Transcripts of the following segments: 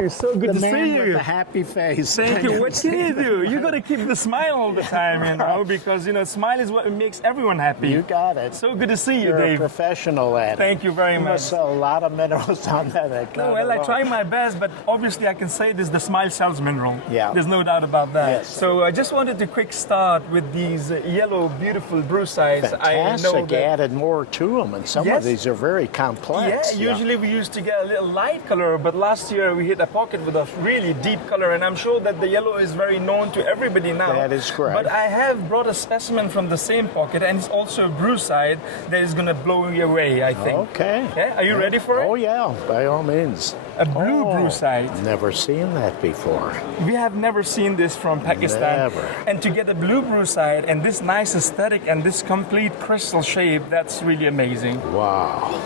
you. So good to see man you. with the happy face. Thank you. What can you do? You got to keep the smile all the time, you know, because, you know, smile is what makes everyone happy. You got it. So good to see you, You're Dave. a professional at it. Thank you very You much. must sell a lot of minerals on that. Well, I try my best, but obviously I can say this, the smile sells mineral. Yeah. There's no doubt about that. Yes. So I just wanted to quick start with these yellow, beautiful brucites. Fantastic. I know that, added more to them, and some Yes. of these are very complex. yeah, usually we used to get a little light color, but last year we hit a pocket with a really deep color, and I'm sure that the yellow is very known to everybody now. That is correct. But I have brought a specimen from the same pocket, and it's also a brucite that is going to blow you away, I think. Okay. Yeah? Are you ready for it? Oh, yeah, by all means. A blue brucite. Never seen that before. We have never seen this from Pakistan. Never. And to get a blue brucite and this nice aesthetic and this complete crystal shape, that's really amazing. Wow.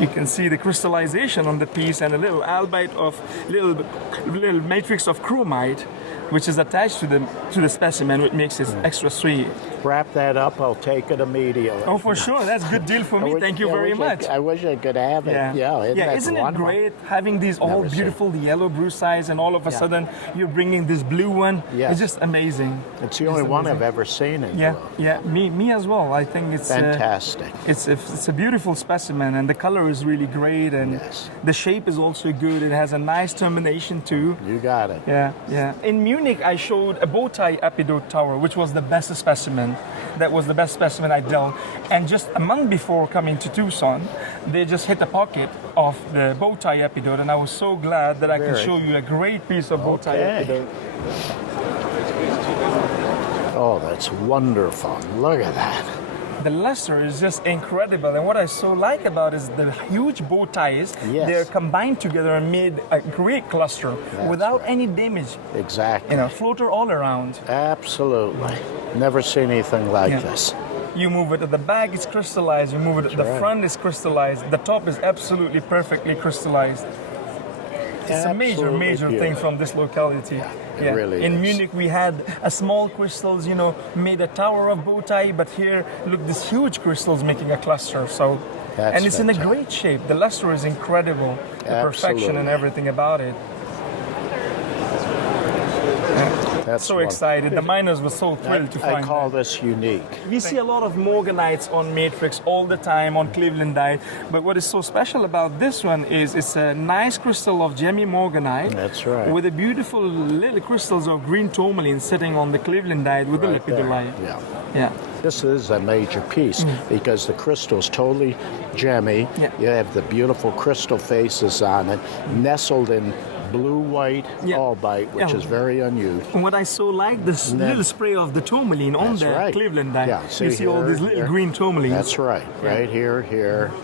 You can see the crystallization on the piece and a little albite of little matrix of chromite, which is attached to the specimen, which makes it extra sweet. Wrap that up, I'll take it immediately. Oh, for sure. That's a good deal for me. Thank you very much. I wish I could have it. Yeah, isn't it great having these all beautiful yellow brucites, and all of a sudden you're bringing this blue one? Yes. It's just amazing. It's the only one I've ever seen in Yeah, blue. yeah, me as well. I think it's Fantastic. It's a beautiful specimen, and the color is really great, and the shape is also good. It has a nice termination too. You got it. Yeah, yeah. In Munich, I showed a bow tie epidote tower, which was the best specimen. That was the best specimen I dealt. And just a month before coming to Tucson, they just hit the pocket of the bow tie epidote, and I was so glad that I could show you a great piece of bow tie epidote. Oh, that's wonderful. Look at that. The luster is just incredible, and what I so like about is the huge bow ties. Yes. They're combined together and made a great cluster without any damage. Exactly. You know, floater all around. Absolutely. Never seen anything like Yeah. this. You move it at the back, it's crystallized. You move it at the front, it's crystallized. The top is absolutely perfectly crystallized. It's a major thing from this locality. It really In is. Munich, we had a small crystals, you know, made a tower of bow tie, but here, look, this huge crystals making a cluster. So, That's and it's in a fantastic. great shape. The luster is incredible. The perfection and Absolutely. everything about it. That's So wonderful. excited. The miners were so thrilled to find I call that. this unique. We see a lot of morganites on matrix all the time on Clevelandite, but what is so special about this one is it's a nice crystal of gemmy morganite. That's right. With the beautiful little crystals of green tourmaline sitting on the Clevelandite with Right the there. lepidolite. Yeah. Yeah. This is a major piece because the crystal's totally gemmy. Yeah. You have the beautiful crystal faces on it, nestled in blue-white albite, which is very unusual. And what I so like, this little spray of the tourmaline on That's the right. Clevelandite. Yeah, You see all here, these little here. green tourmalines. That's right. Right here,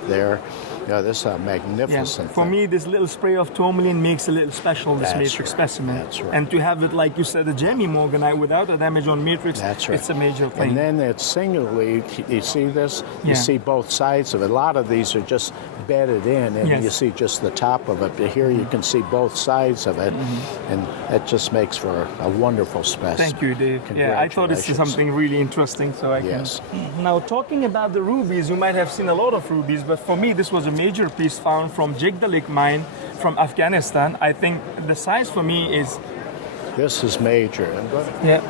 there. Yeah, this is a Yeah. magnificent For thing. me, this little spray of tourmaline makes a little special, this That's matrix specimen. That's right. And to have it, like you said, a gemmy morganite without a damage on matrix, That's right. it's a major thing. And then it's singularly, you see this? You Yeah. see both sides of it. A lot of these are just bedded in, and Yes. you see just the top of it. But here you can see both sides of it, and that just makes for a wonderful specimen. Thank you, Dave. Yeah, I thought this is Congratulations. something really interesting, so I Yes. can. Now, talking about the rubies, you might have seen a lot of rubies, but for me, this was a major piece found from Jigdalik mine from Afghanistan. I think the size for me is This is major.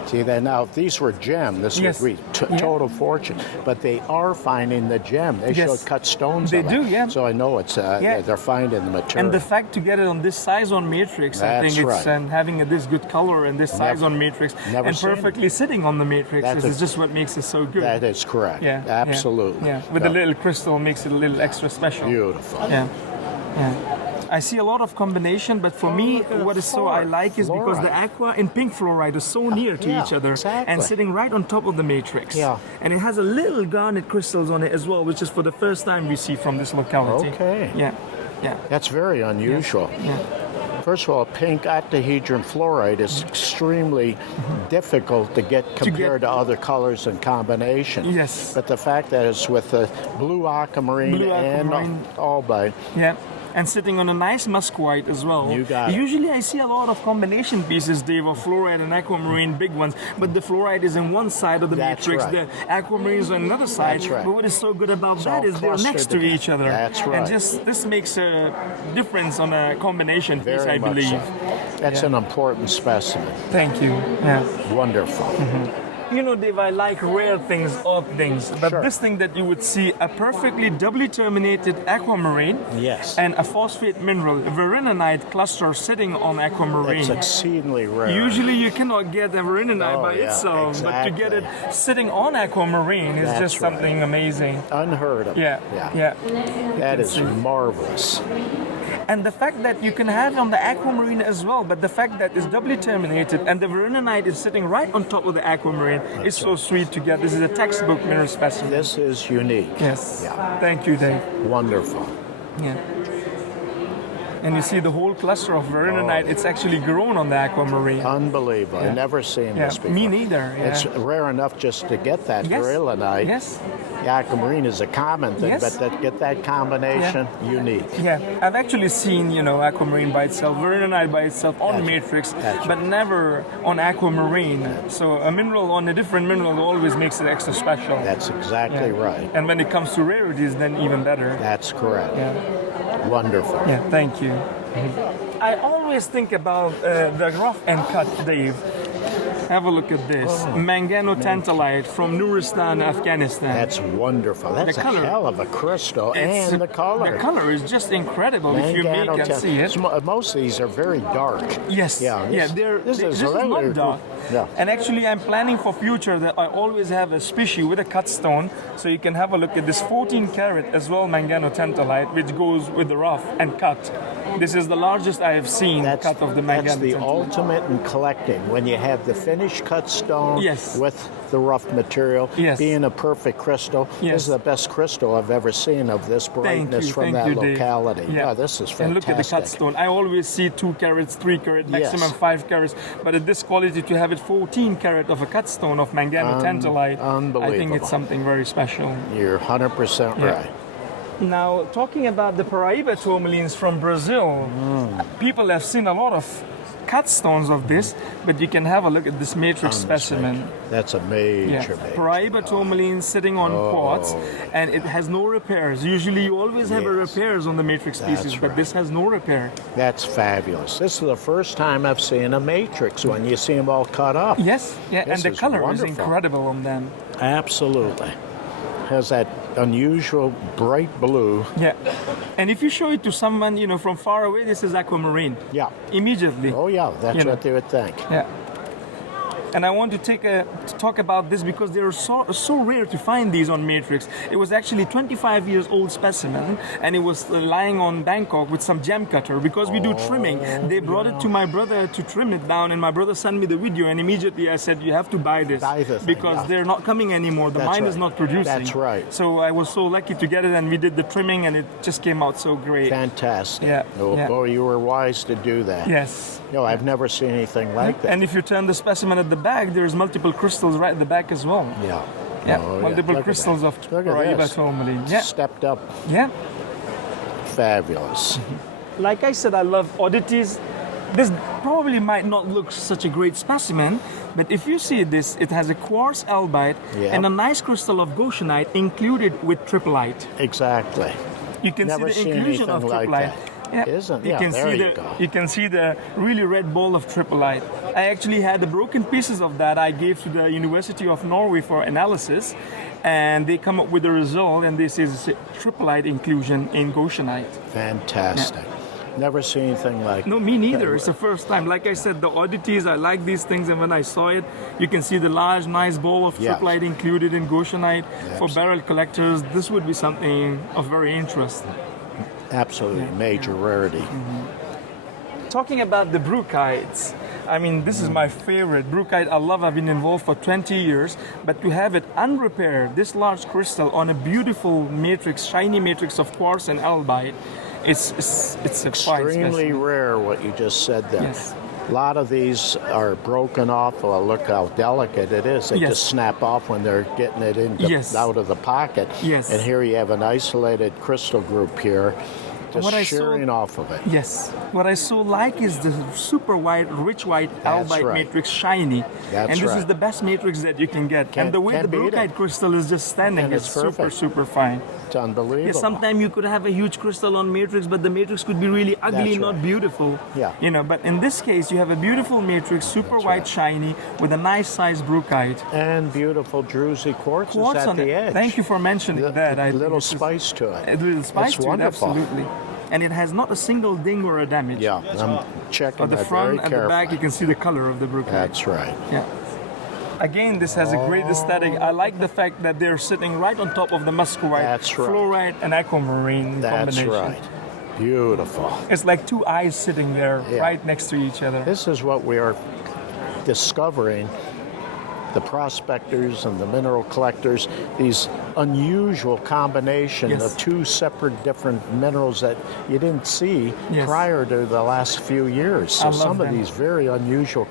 See that now? If these were gem, this Yes. would be total fortune. But they are finding the gem. They Yes. show cut stones. They of do, it. yeah. So I know it's they're finding the material. and the fact to get it on this size on matrix, I That's think it's right. and having this good color and this size on matrix never and seen it. perfectly sitting on the matrix That's is just what makes it so good. That is correct. Yeah, Absolutely. Yeah, with the little crystal makes it a little extra special. Beautiful. Yeah, yeah. I see a lot of combination, but for me, what is so I like is because the aqua and pink fluoride are so near to each other and sitting right on top of the matrix. Yeah. And it has a little garnet crystals on it as well, which is for the first time we see from this locality. Okay. Yeah, yeah. That's very unusual. Yeah. First of all, pink octahedron fluoride is extremely difficult to get compared to other colors and combination. Yes. But the fact that it's with the blue aquamarine and albite, Yeah. and sitting on a nice muscovite as well. You got it. Usually I see a lot of combination pieces, Dave, of fluorite and aquamarine, big ones, but the fluorite is on one side of the That's matrix, right. the aquamarine is on another side. That's right. But what is so good about It's that all is they're clustered next to together. each other. That's right. And just this makes a difference on a combination piece, Very I much believe. so. That's Yeah. an important specimen. Thank you. Yeah. Wonderful. You know, Dave, I like rare things, odd things. But Sure. this thing that you would see, a perfectly doubly terminated aquamarine Yes. and a phosphate mineral, verinonite cluster sitting on aquamarine. It's exceedingly rare. Usually you cannot get a verinonite Oh, by yeah, itself, but to get it exactly. sitting on aquamarine is That's just right. something amazing. Unheard of. Yeah, Yeah. yeah. That is marvelous. And the fact that you can have on the aquamarine as well, but the fact that it's doubly terminated and the verinonite is sitting right on top of the aquamarine is so sweet to get. This is a textbook mineral specimen. This is unique. Yes. Yeah. Thank you, Dave. Wonderful. Yeah. And you see the whole cluster of verinonite, it's actually grown on the aquamarine. Unbelievable. Yeah. I've never seen Yeah, this before. me neither. Yeah. It's rare enough just to get that Yes. virilonite. Yes. The aquamarine is a common thing, Yes. but to get that combination, unique. Yeah, I've actually seen, aquamarine by itself, verinonite by itself on That's matrix, that's but never on aquamarine. So a mineral on a different mineral always makes it extra special. That's exactly Yeah. right. And when it comes to rarities, then even better. That's correct. Yeah. Wonderful. Yeah, thank you. I always think about the rough and cut, Dave. Have a look at this. Mangano Tantalite from Nuristan, Afghanistan. That's wonderful. That's The a color. hell of a crystal, It's- and the color. The color is just incredible if you make and see it. Most of these are very dark. Yes. Yeah. This is not dark. Yeah. And actually, I'm planning for future that I always have a species with a cut stone, so you can have a look at this 14 karat as well, Mangano Tantalite, which goes with the rough and cut. This is the largest I have seen cut of the Mangano That's the Tantalite. ultimate in collecting. When you have the finished cut stone Yes. with the rough material, Yes. being a perfect crystal. Yes. This is the best crystal I've ever seen of this brightness from thank that you, Dave. locality. Yeah. Oh, this is fantastic. And look at the cut stone. I always see 2 carats, 3 carat, maximum Yes. 5 carats. But at this quality, to have it 14 carat of a cut stone of Mangano Tantalite, I think unbelievable. it's something very special. You're 100% Yeah. right. Now, talking about the Paraíba tourmalines from Brazil, people have seen a lot of cut stones of this, but you can have a look at this matrix specimen. That's a major, Yeah, major. Paraíba tourmaline sitting on quartz, and it has no repairs. Usually, you always have a Yes. repairs on the matrix That's pieces, but right. this has no repair. That's fabulous. This is the first time I've seen a matrix when you see them all cut up. Yes, yeah, This and the is color wonderful. is incredible on them. Absolutely. Has that unusual bright blue. Yeah, and if you show it to someone, from far away, this is aquamarine. Yeah. Immediately. Oh, yeah. That's You know. what they would think. Yeah. And I want to talk about this because they are so rare to find these on matrix. It was actually 25 years old specimen, and it was lying on Bangkok with some gem cutter because we do trimming. They brought it to my brother to trim it down, and my brother sent me the video, and immediately I said, you have to buy this Buy the thing, because yeah. they're not coming anymore. The That's mine is right. not producing. That's right. So I was so lucky to get it, and we did the trimming, and it just came out so great. Fantastic. Yeah, Oh, yeah. boy, you were wise to do that. Yes. No, I've never seen anything like that. And if you turn the specimen at the back, there's multiple crystals right at the back as well. Yeah. Yeah, Oh, multiple Look at crystals that. of Look at Paraíba this. tourmaline. Yeah, Stepped up. yeah. Fabulous. Like I said, I love oddities. This probably might not look such a great specimen, but if you see this, it has a quartz albite Yeah. and a nice crystal of goshenite included with tripolite. Exactly. You can Never see the seen inclusion of anything like tripolite. that. Yeah. Isn't? You Yeah, can there see you the go. you can see the really red ball of tripolite. I actually had the broken pieces of that I gave to the University of Norway for analysis, and they come up with the result, and this is tripolite inclusion in goshenite. Fantastic. Never seen anything like No, me neither. It's the first time. Like I said, the oddities, I like these things, and when I saw it, you can see the large, nice ball of Yes. tripolite included in goshenite. For Absolutely. barrel collectors, this would be something of very interest. Absolutely major rarity. Talking about the brucites, I mean, this is my favorite. Brucite, I love. I've been involved for 20 years, but to have it unrepaired, this large crystal on a beautiful matrix, shiny matrix of quartz and albite, it's a fine Extremely specimen. rare what you just said there. Yes. A lot of these are broken off. Well, look how delicate it is. They Yes. just snap off when they're getting it Yes. out of the pocket. Yes. And here you have an isolated crystal group here. Just shearing off of it. Yes. What I so like is the super white, rich white That's albite right. matrix, shiny. That's and this right. is the best matrix that you can get. And the way the can't beat brookite it. crystal is just standing And is it's super, perfect. super fine. It's unbelievable. Yeah, sometimes you could have a huge crystal on matrix, but the matrix could be really ugly, That's not right. beautiful. Yeah. You know, but in this case, you have a beautiful matrix, super white, right. shiny, with a nice size brookite. And beautiful druzy quartz Quartz at on the it. edge. Thank you for mentioning that. I A think little this is- spice to it. A little spice It's to it, wonderful. absolutely. And it has not a single ding or a damage. Yeah, I'm checking On the that front very and the carefully. back, you can see the color of the brookite. That's right. Yeah. Again, this has a great aesthetic. I like the fact that they're sitting right on top of the muscovite, That's right. fluorite, and aquamarine That's combination. right. Beautiful. It's like two eyes sitting there Yeah. right next to each other. This is what we are discovering, the prospectors and the mineral collectors, these unusual combination Yes. of two separate different minerals that you didn't see Yes. prior to the last few years. So I love some of them. these very unusual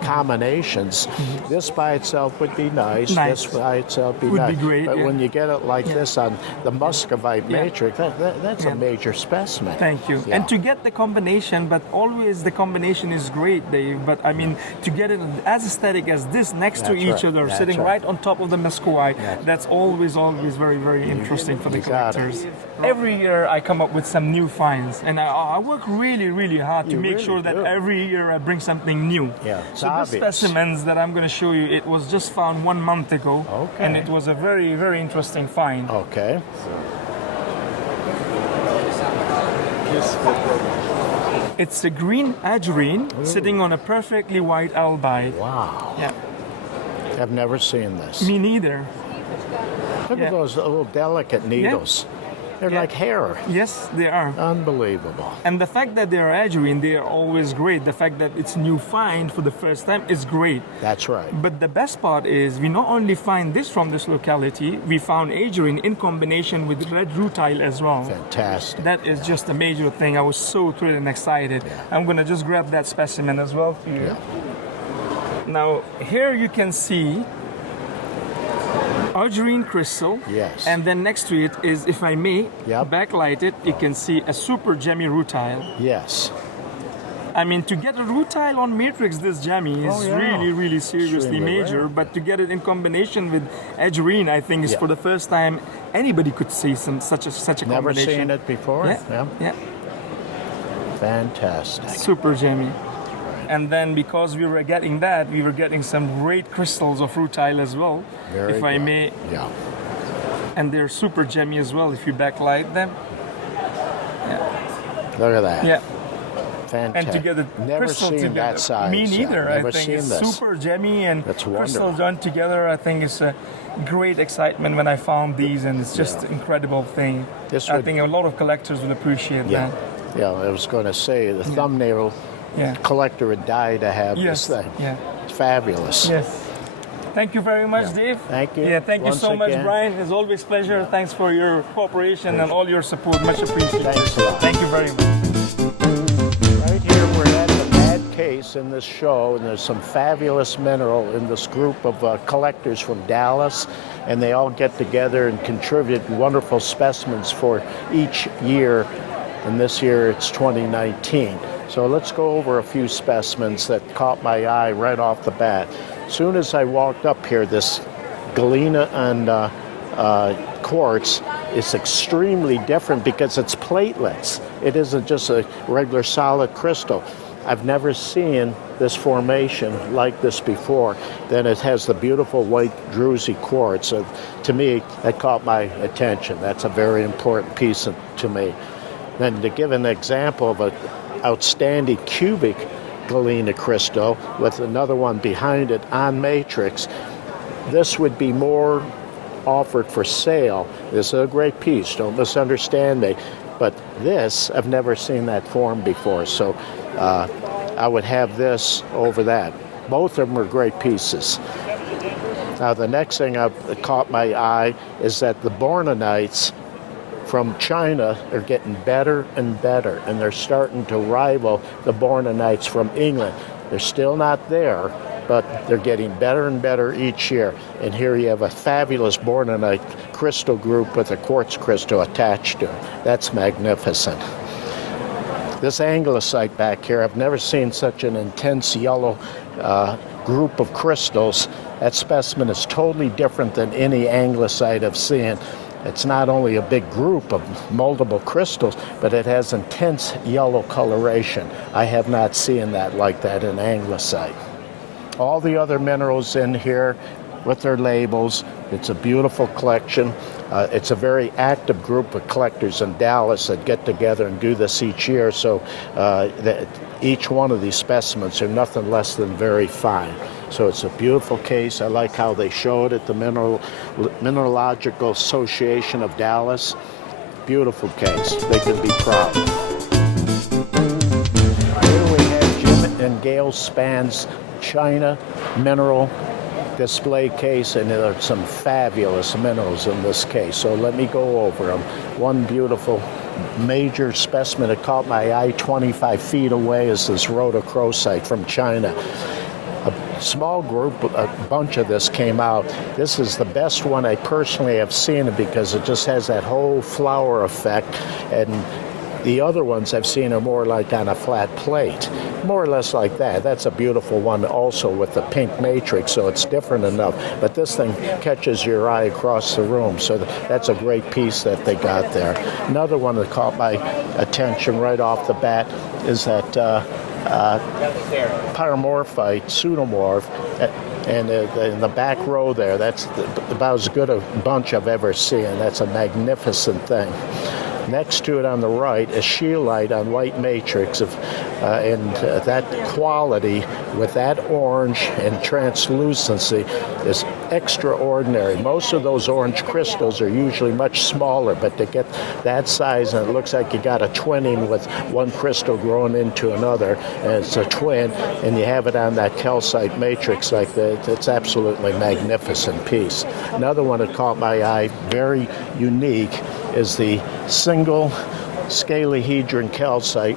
combinations, this by itself would be nice, Nice. this by itself would Would be be nice. great, But yeah. when you get it like this on the muscovite Yeah. matrix, that's Yeah. a major specimen. Thank you. Yeah. And to get the combination, but always the combination is great, Dave. But I mean, to get it as aesthetic as this next to That's each right. other, That's sitting right. right on top of the muscovite, Yeah. that's always very, very interesting for the You got it. collectors. Every year I come up with some new finds, and I work really, really hard to You make really sure that do. every year I bring something new. Yeah, it's So this obvious. specimens that I'm going to show you, it was just found 1 month ago, Okay. and it was a very, very interesting find. Okay. It's a green agerine sitting on a perfectly white albite. Wow. Yeah, I've never seen this. me neither. Look yeah. at those little delicate needles. They're Yeah. like hair. Yes, they are. Unbelievable. And the fact that they are agerine, they are always great. The fact that it's new find for the first time is great. That's right. But the best part is we not only find this from this locality, we found agerine in combination with red rutile as well. Fantastic. That is just a major thing. I was so thrilled and excited. I'm gonna just grab that specimen as well for you. Yeah. Now here you can see agerine crystal. Yes. And then next to it is, if I may, Yep. backlight it, you can see a super gemmy rutile. Yes. I mean, to get a rutile on matrix this gemmy is Oh, yeah. really, really seriously Extremely major. rare. But to get it in combination with agerine, I think is Yeah. for the first time anybody could see such a Never combination. seen it before. Yeah, yeah, Fantastic. super gemmy. And then because we were getting that, we were getting some great crystals of rutile as well, Very if I good. may. Yeah. And they're super gemmy as well if you backlight them. Look at that. Yeah. Fantastic. And to get the Never crystal seen together. that size. Me neither. Never I think seen it's this. super gemmy and That's crystal wonderful. done together. I think it's a great excitement when I found these, and it's just Yeah. incredible thing. This I would- think a lot of collectors would appreciate Yeah. that. Yeah, I was going to say the thumbnail Yeah. collector would die to have Yes. this thing. Yeah. It's fabulous. Yes. Thank you very much, Dave. Thank you. Yeah, thank you Once so much, again. Brian. It's always a pleasure. Thanks for your cooperation and all your support. Much appreciated. Thanks a lot. Thank you very much. Right here, we're at the Mad Case in this show, and there's some fabulous mineral in this group of collectors from Dallas, and they all get together and contribute wonderful specimens for each year, and this year it's 2019. So let's go over a few specimens that caught my eye right off the bat. As soon as I walked up here, this galena and quartz is extremely different because it's platelets. It isn't just a regular solid crystal. I've never seen this formation like this before. Then it has the beautiful white druzy quartz. To me, that caught my attention. That's a very important piece to me. Then to give an example of an outstanding cubic galena crystal with another one behind it on matrix, this would be more offered for sale. This is a great piece, don't misunderstand me, but this, I've never seen that form before, so I would have this over that. Both of them are great pieces. Now the next thing that caught my eye is that the bornonites from China are getting better and better, and they're starting to rival the bornonites from England. They're still not there, but they're getting better and better each year. And here you have a fabulous bornonite crystal group with a quartz crystal attached to it. That's magnificent. This anglicite back here, I've never seen such an intense yellow group of crystals. That specimen is totally different than any anglicite I've seen. It's not only a big group of multiple crystals, but it has intense yellow coloration. I have not seen that like that in anglicite. All the other minerals in here with their labels. It's a beautiful collection. It's a very active group of collectors in Dallas that get together and do this each year. So each one of these specimens are nothing less than very fine. So it's a beautiful case. I like how they show it at the Mineralogical Association of Dallas. Beautiful case. They can be proud. Here we have Jim and Gail Span's China mineral display case, and there are some fabulous minerals in this case. So let me go over them. One beautiful major specimen that caught my eye 25 feet away is this Rhodochrosite from China. A small group, a bunch of this came out. This is the best one I personally have seen because it just has that whole flower effect, and the other ones I've seen are more like on a flat plate, more or less like that. That's a beautiful one also with the pink matrix, so it's different enough. But this thing catches your eye across the room, so that's a great piece that they got there. Another one that caught my attention right off the bat is that paramorphite, pseudomorph, and in the back row there, that's about as good a bunch I've ever seen. That's a magnificent thing. Next to it on the right is scheelite on white matrix, and that quality with that orange and translucency is extraordinary. Most of those orange crystals are usually much smaller, but to get that size, and it looks like you got a twinning with one crystal growing into another, and it's a twin, and you have it on that calcite matrix like that. It's absolutely magnificent piece. Another one that caught my eye, very unique, is the single scalihedron calcite,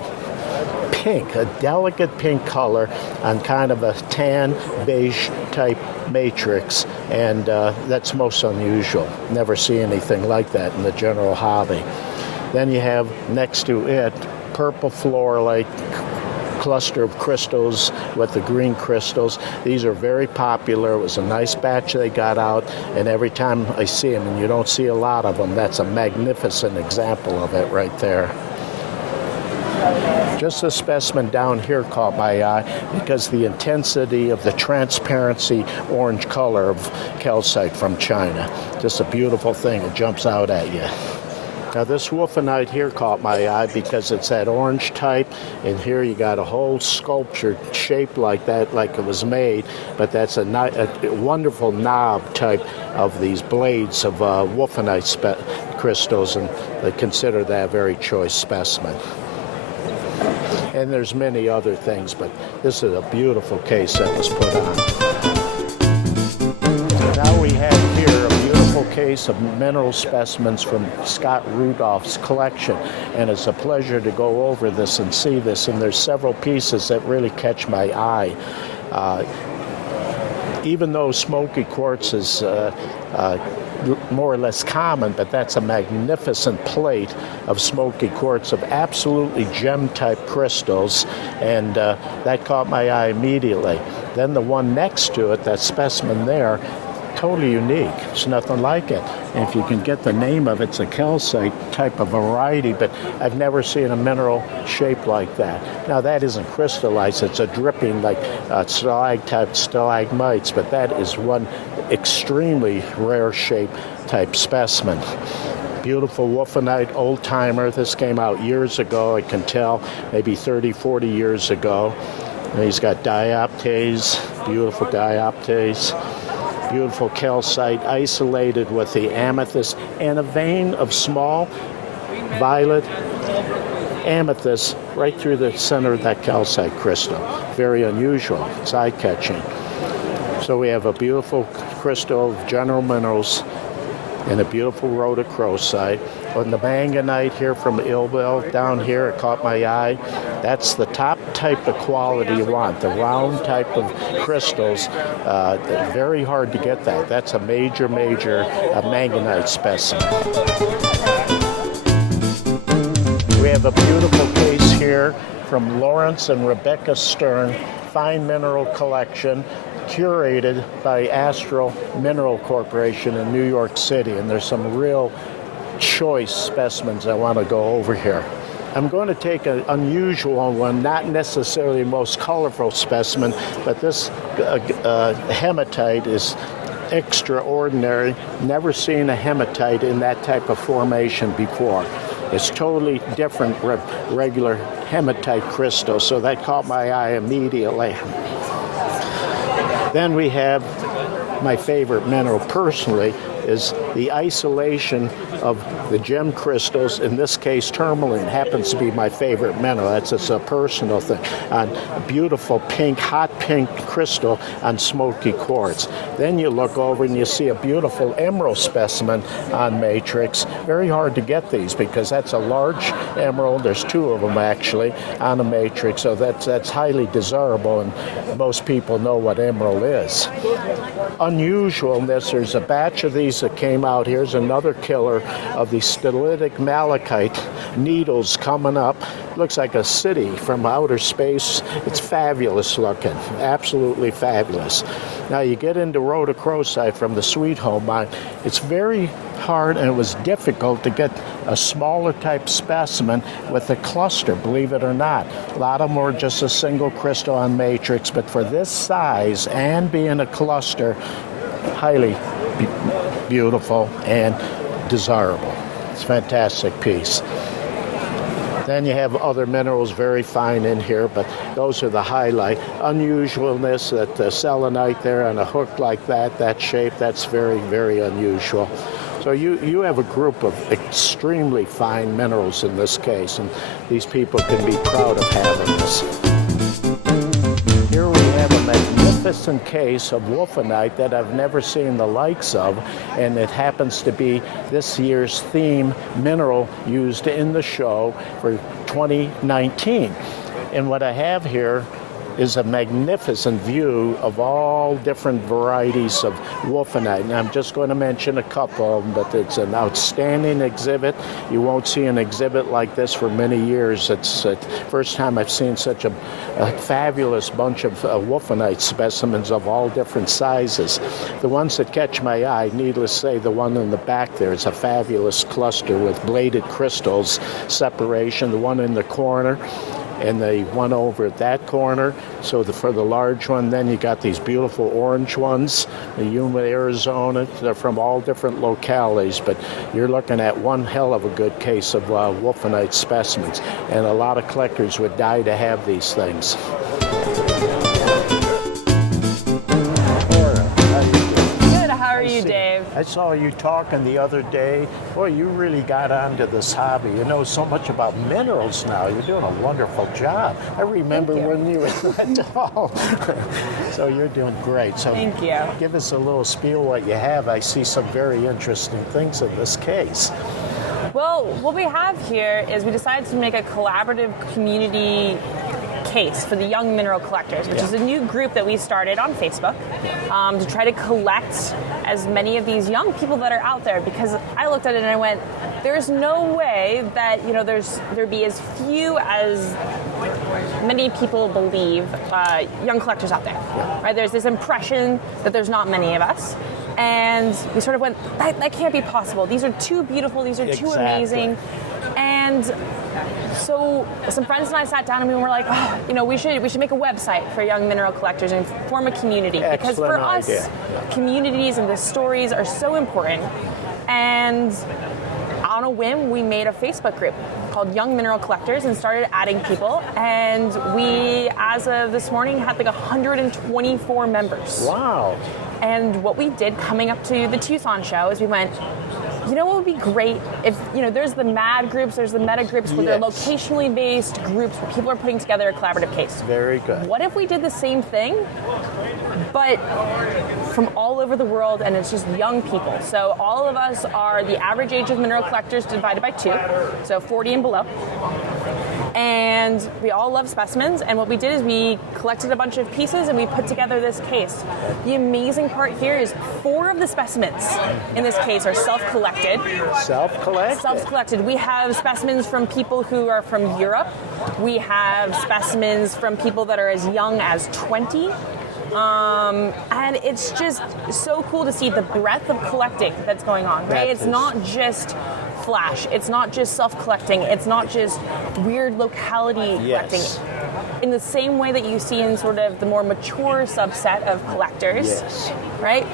pink, a delicate pink color on kind of a tan beige type matrix, and that's most unusual. Never see anything like that in the general hobby. Then you have next to it purple fluorite cluster of crystals with the green crystals. These are very popular. It was a nice batch they got out, and every time I see them, and you don't see a lot of them, that's a magnificent example of it right there. Just a specimen down here caught my eye because the intensity of the transparency orange color of calcite from China. Just a beautiful thing. It jumps out at you. Now this Wulfenite here caught my eye because it's that orange type, and here you got a whole sculpture shaped like that, like it was made, but that's a wonderful knob type of these blades of Wulfenite crystals, and they consider that a very choice specimen. And there's many other things, but this is a beautiful case that was put on. Now we have here a beautiful case of mineral specimens from Scott Rudolph's collection, and it's a pleasure to go over this and see this, and there's several pieces that really catch my eye. Even though smoky quartz is more or less common, but that's a magnificent plate of smoky quartz of absolutely gem-type crystals, and that caught my eye immediately. Then the one next to it, that specimen there, totally unique. It's nothing like it. And if you can get the name of it, it's a calcite type of variety, but I've never seen a mineral shaped like that. Now that isn't crystallized, it's a dripping like stalactite, stalagmites, but that is one extremely rare shape type specimen. Beautiful Wulfenite, old timer. This came out years ago, I can tell, maybe 30, 40 years ago. And he's got dioptase, beautiful dioptase. Beautiful calcite isolated with the amethyst and a vein of small violet amethyst right through the center of that calcite crystal. Very unusual. It's eye-catching. So we have a beautiful crystal of general minerals and a beautiful rhodochrosite. On the manganite here from Wilber, down here, it caught my eye. That's the top type of quality you want, the round type of crystals. Very hard to get that. That's a major manganite specimen. We have a beautiful case here here from Lawrence and Rebecca Stern, Fine Mineral Collection, curated by Astral Mineral Corporation in New York City. And there's some real choice specimens I want to go over here. I'm going to take an unusual one, not necessarily the most colorful specimen, but this hematite is extraordinary. Never seen a hematite in that type of formation before. It's totally different from regular hematite crystal, so that caught my eye immediately. Then we have my favorite mineral personally is the isolation of the gem crystals. In this case, tourmaline happens to be my favorite mineral. That's just a personal thing. On a beautiful pink, hot pink crystal on smoky quartz. Then you look over and you see a beautiful emerald specimen on matrix. Very hard to get these because that's a large emerald. There's two of them actually on a matrix, so that's highly desirable, and most people know what emerald is. Unusual in this, there's a batch of these that came out. Here's another killer of the stylitic malachite needles coming up. Looks like a city from outer space. It's fabulous looking, absolutely fabulous. Now you get into rhodochrosite from the Sweet Home mine. It's very hard, and it was difficult to get a smaller type specimen with a cluster, believe it or not. A lot of them were just a single crystal on matrix, but for this size and being a cluster, highly beautiful and desirable. It's a fantastic piece. Then you have other minerals very fine in here, but those are the highlight. Unusualness, that the selenite there on a hook like that shape, that's very, very unusual. So you have a group of extremely fine minerals in this case, and these people can be proud of having this. Here we have a magnificent case of Wulfenite that I've never seen the likes of, and it happens to be this year's theme mineral used in the show for 2019. And what I have here is a magnificent view of all different varieties of Wulfenite. And I'm just going to mention a couple of them, but it's an outstanding exhibit. You won't see an exhibit like this for many years. It's the first time I've seen such a fabulous bunch of Wulfenite specimens of all different sizes. The ones that catch my eye, needless to say, the one in the back there is a fabulous cluster with bladed crystals separation. The one in the corner, and the one over at that corner. So for the large one, then you got these beautiful orange ones, the Yuma, Arizona. They're from all different localities, but you're looking at one hell of a good case of Wulfenite specimens, and a lot of collectors would die to have these things. How are you, Dave? I saw you talking the other day. Boy, you really got onto this hobby. You know so much about minerals now. You're doing a wonderful job. I remember when you were that tall. So you're doing great. So thank you. Give us a little spiel what you have. I see some very interesting things in this case. Well, what we have here is we decided to make a collaborative community case for the young mineral collectors, which is a new group that we started on Facebook to try to collect as many of these young people that are out there, because I looked at it and I went, there's no way that there'd be as few as many people believe young collectors out there. Right? There's this impression that there's not many of us. And we sort of went, that can't be possible. These are too beautiful. These are too amazing. And so some friends and I sat down and we were like, we should make a website for young mineral collectors and form a community. Because for us, communities and the stories are so important. And on a whim, we made a Facebook group called Young Mineral Collectors and started adding people. And we, as of this morning, had like 124 members. Wow. And what we did coming up to the Tucson Show is we went, what would be great if, there's the MAD groups, there's the meta groups where they're locationally based groups where people are putting together a collaborative case. Very good. What if we did the same thing, but from all over the world, and it's just young people? So all of us are the average age of mineral collectors divided by 2, so 40 and below. And we all love specimens, and what we did is we collected a bunch of pieces and we put together this case. The amazing part here is 4 of the specimens in this case are self-collected. Self-collected? Self-collected. We have specimens from people who are from Europe. We have specimens from people that are as young as 20. And it's just so cool to see the breadth of collecting that's going on, right? It's not just flash. It's not just self-collecting. It's not just weird locality collecting. In the same way that you see in sort of the more mature subset of collectors, right?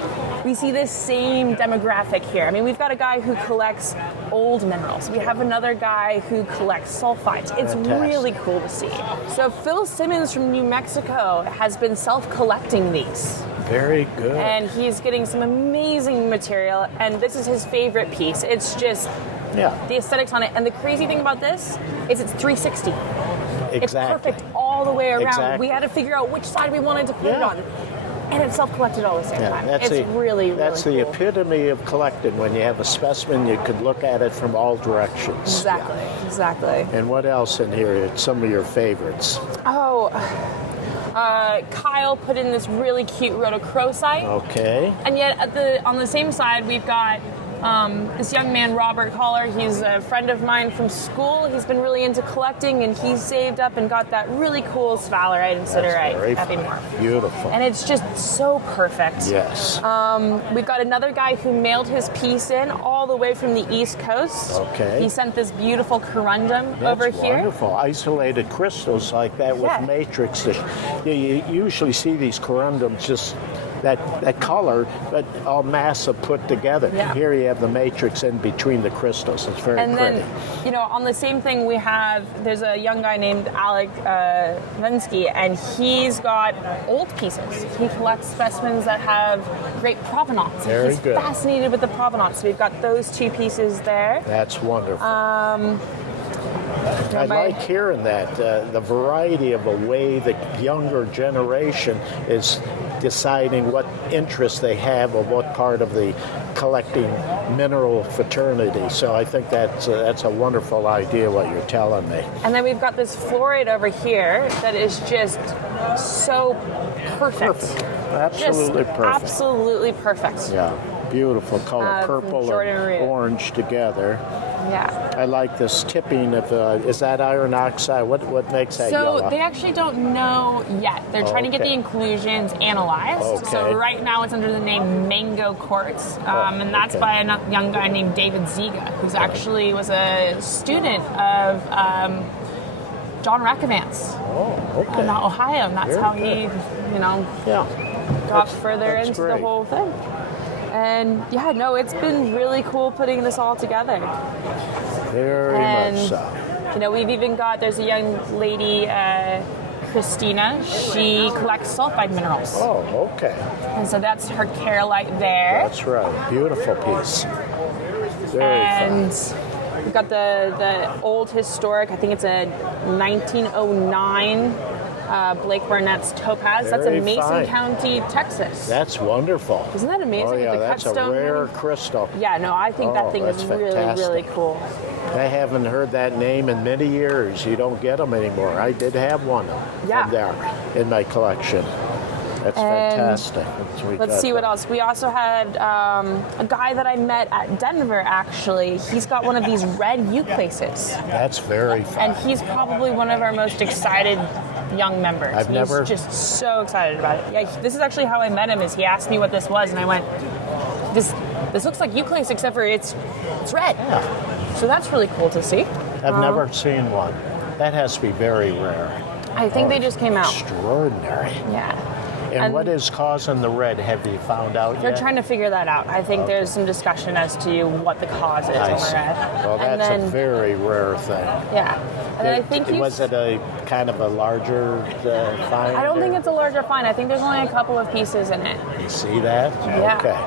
We see this same demographic here. I mean, we've got a guy who collects old minerals. We have another guy who collects sulfides. It's really cool to see. So Phil Simmons from New Mexico has been self-collecting these. Very good. And he's getting some amazing material, and this is his favorite piece. It's just the aesthetics on it. And the crazy thing about this is it's 360. Exactly. It's perfect all the way around. Exactly. We had to figure out which side we wanted to put it on. And it's self-collected all at the same time. It's really, really That's the cool. epitome of collecting. When you have a specimen, you could look at it from all directions. Exactly, exactly. And what else in here? Some of your favorites. Oh, Kyle put in this really cute rhodochrosite. Okay. And yet on the same side, we've got this young man, Robert Koller. He's a friend of mine from school. He's been really into collecting, and he's saved up and got that really cool sphalerite and siderite epimorph. Beautiful. And it's just so perfect. Yes. We've got another guy who mailed his piece in all the way from the East Coast. Okay. He sent this beautiful corundum over here. Wonderful. Isolated crystals like that with matrix. You usually see these corundums just that color, but all massive put together. Yeah. Here you have the matrix in between the crystals. It's very pretty. And then, on the same thing there's a young guy named Alec Vensky, and he's got old pieces. He collects specimens that have great provenance. Very He's good. fascinated with the provenance. So we've got those 2 pieces there. That's wonderful. I like hearing that, the variety of a way the younger generation is deciding what interest they have or what part of the collecting mineral fraternity. So I think that's a wonderful idea what you're telling me. And then we've got this fluorite over here that is just so perfect. Absolutely just perfect. Absolutely perfect. Yeah, beautiful color, purple and orange together. Yeah. I like this tipping of, is that iron oxide? What makes that yellow? So they actually don't know yet. They're trying to get the inclusions analyzed. Okay. So right now it's under the name Mango Quartz, and that's by a young guy named David Ziga, who's actually was a student of John Rakovant's in Ohio, and that's how he, got further into the whole thing. And it's been really cool putting this all together. Very much so. We've even got, there's a young lady, Christina. She collects sulfide minerals. Oh, okay. And so that's her Carolite there. That's right. Beautiful piece. Very fine. We've got the old historic, I think it's a 1909 Blake Barnett's topaz. That's in Mason County, Texas. That's wonderful. Isn't that amazing? Oh, yeah, that's a rare crystal. Yeah, no, I think that thing is really, really cool. I haven't heard that name in many years. You don't get them anymore. I did have one from there in my collection. That's fantastic. Let's see what else. We also had a guy that I met at Denver, actually. He's got one of these red euclases. That's very fun. And he's probably one of our most excited young members. He's just so excited about it. Yeah, this is actually how I met him. Is he asked me what this was, and I went, "This looks like euclase, except for it's red." Yeah. So that's really cool to see. I've never seen one. That has to be very rare. I think they just came out. Extraordinary. Yeah. And what is causing the red? Have you found out They're yet? trying to figure that out. I think there's some discussion as to what the cause is on the red. Well, that's a very rare thing. Yeah. And I think was it a kind of a larger find? I don't think it's a larger find. I think there's only a couple of pieces in it. You see that? Yeah. Okay.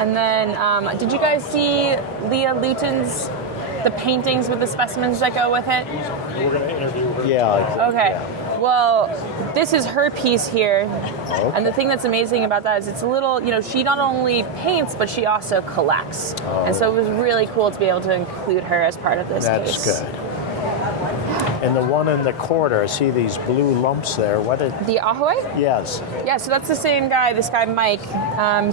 And then, did you guys see Leah Leuten's the paintings with the specimens that go with it? We're going to interview her. Okay. Well, this is her piece here. Okay. And the thing that's amazing about that is it's a little, she not only paints, but she also collects. And so it was really cool to be able to include her as part of this case. That's good. And the one in the corner, I see these blue lumps there. What is? The ahoite? Yes. Yeah, so that's the same guy, this guy Mike.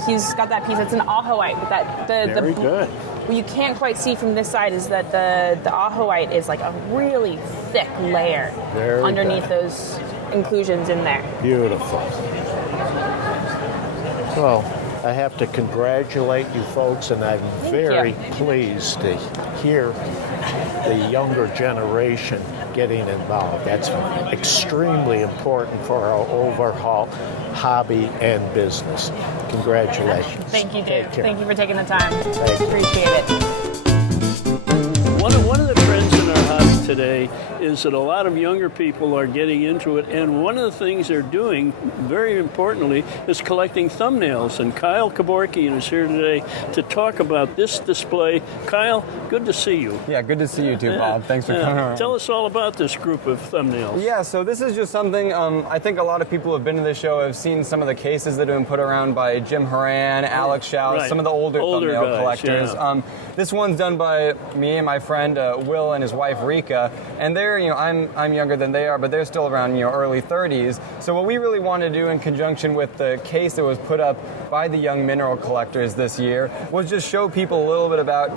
He's got that piece. It's an ahoite. Very good. What you can't quite see from this side is that the ahoite is like a really thick layer underneath those inclusions in there. Beautiful. Well, I have to congratulate you folks, and I'm very pleased to hear the younger generation getting involved. That's extremely important for our overall hobby and business. Congratulations. Thank you, Dave. Thank you for taking the time. Thank you. Appreciate it. One of the trends in our hobby today is that a lot of younger people are getting into it, and one of the things they're doing, very importantly, is collecting thumbnails. And Kyle Kervorkian is here today to talk about this display. Kyle, good to see you. Yeah, good to see you too, Bob. Thanks for coming around. Tell us all about this group of thumbnails. Yeah, so this is just something, I think a lot of people who have been to the show have seen some of the cases that have been put around by Jim Horan, Alex Schaus, Right. some of the older thumbnail guys, collectors. yeah. This one's done by me and my friend Will and his wife Rika, and they're, I'm younger than they are, but they're still around, early 30s. So what we really wanted to do in conjunction with the case that was put up by the young mineral collectors this year was just show people a little bit about,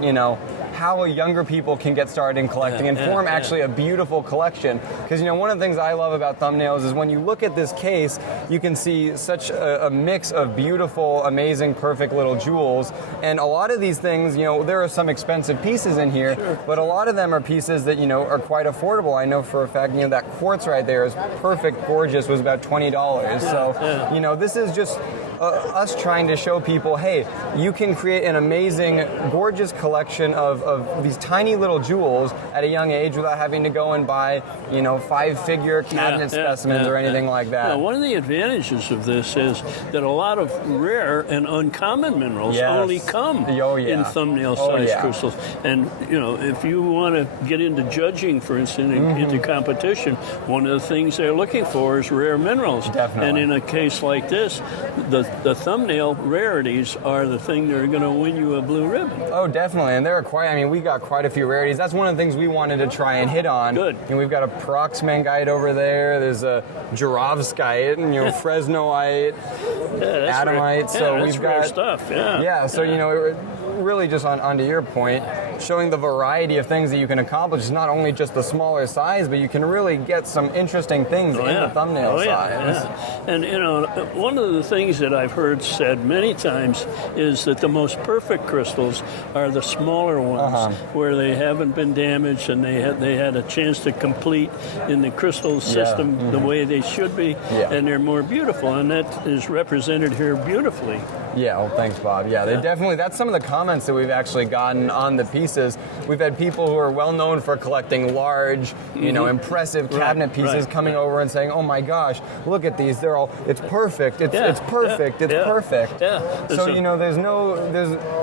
how younger people can get started in collecting and form actually a beautiful collection. Because, one of the things I love about thumbnails is when you look at this case, you can see such a mix of beautiful, amazing, perfect little jewels. And a lot of these things, there are some expensive pieces in here, but a lot of them are pieces that, are quite affordable. I know for a fact, that quartz right there is perfect, gorgeous, was about $20. So, this is just us trying to show people, hey, you can create an amazing, gorgeous collection of these tiny little jewels at a young age without having to go and buy, 5-figure cabinet specimens or anything like that. Now, one of the advantages of this is that a lot of rare and uncommon minerals only come in thumbnail-sized crystals. And, if you want to get into judging, for instance, into competition, one of the things they're looking for is rare minerals. Definitely. And in a case like this, the thumbnail rarities are the thing that are going to win you a blue ribbon. Oh, definitely. And there are we got quite a few rarities. That's one of the things we wanted to try and hit on. Good. And we've got a peroxmangite over there. There's a Juravskite and, Fresnoite, Adamite. Rare. So that's we've rare got stuff. Yeah. So, really just onto your point, showing the variety of things that you can accomplish. It's not only just the smaller size, but you can really get some interesting things in the thumbnail size. Yeah. And, one of the things that I've heard said many times is that the most perfect crystals are the smaller ones where they haven't been damaged and they had a chance to complete in the crystal system the way they should be, and they're more beautiful, and that is represented here beautifully. Yeah, well, thanks, Bob. Yeah, they definitely, that's some of the comments that we've actually gotten on the pieces. We've had people who are well known for collecting large, impressive cabinet pieces coming over and saying, oh my gosh, look at these. They're all, it's perfect. It's perfect. It's perfect. Yeah. So,